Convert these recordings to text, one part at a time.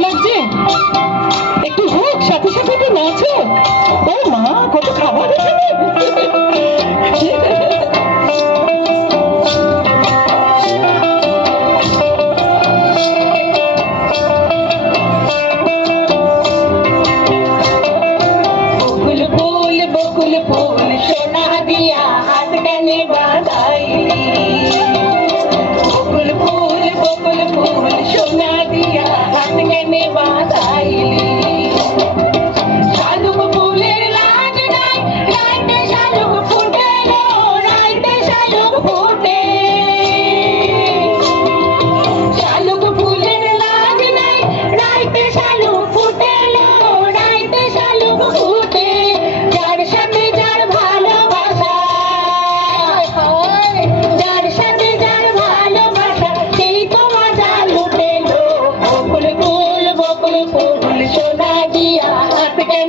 লাগছে? একটু হোক সাথে সাথে একটু নাচো। ও মা কত খাবার এখানে। गोकुल मोहन सोना दिया हाथ के में बात आई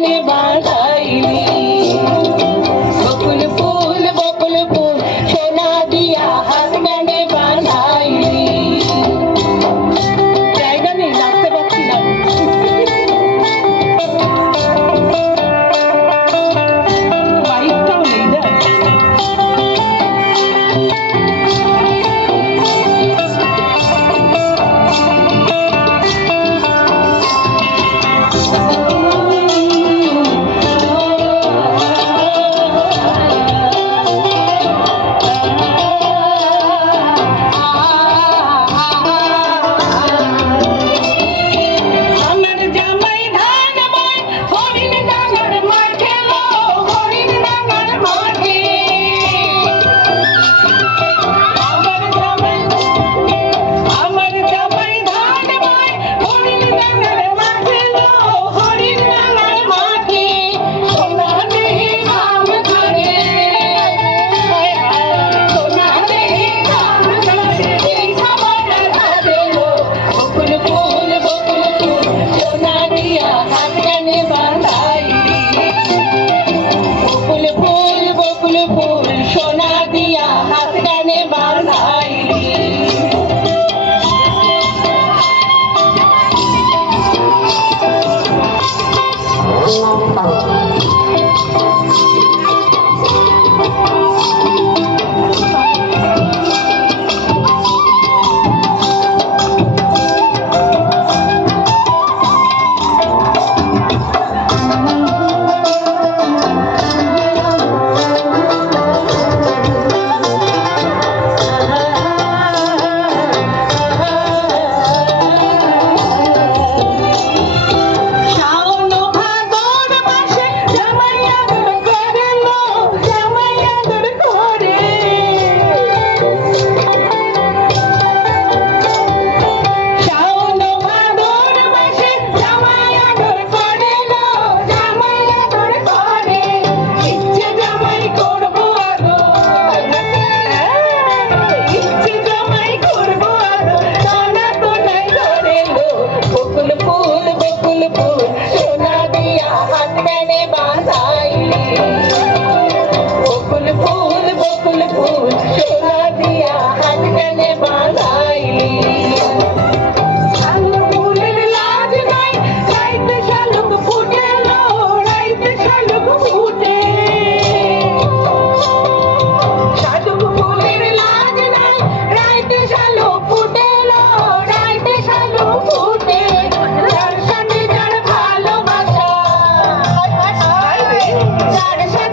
Ele. ഒരുപാട്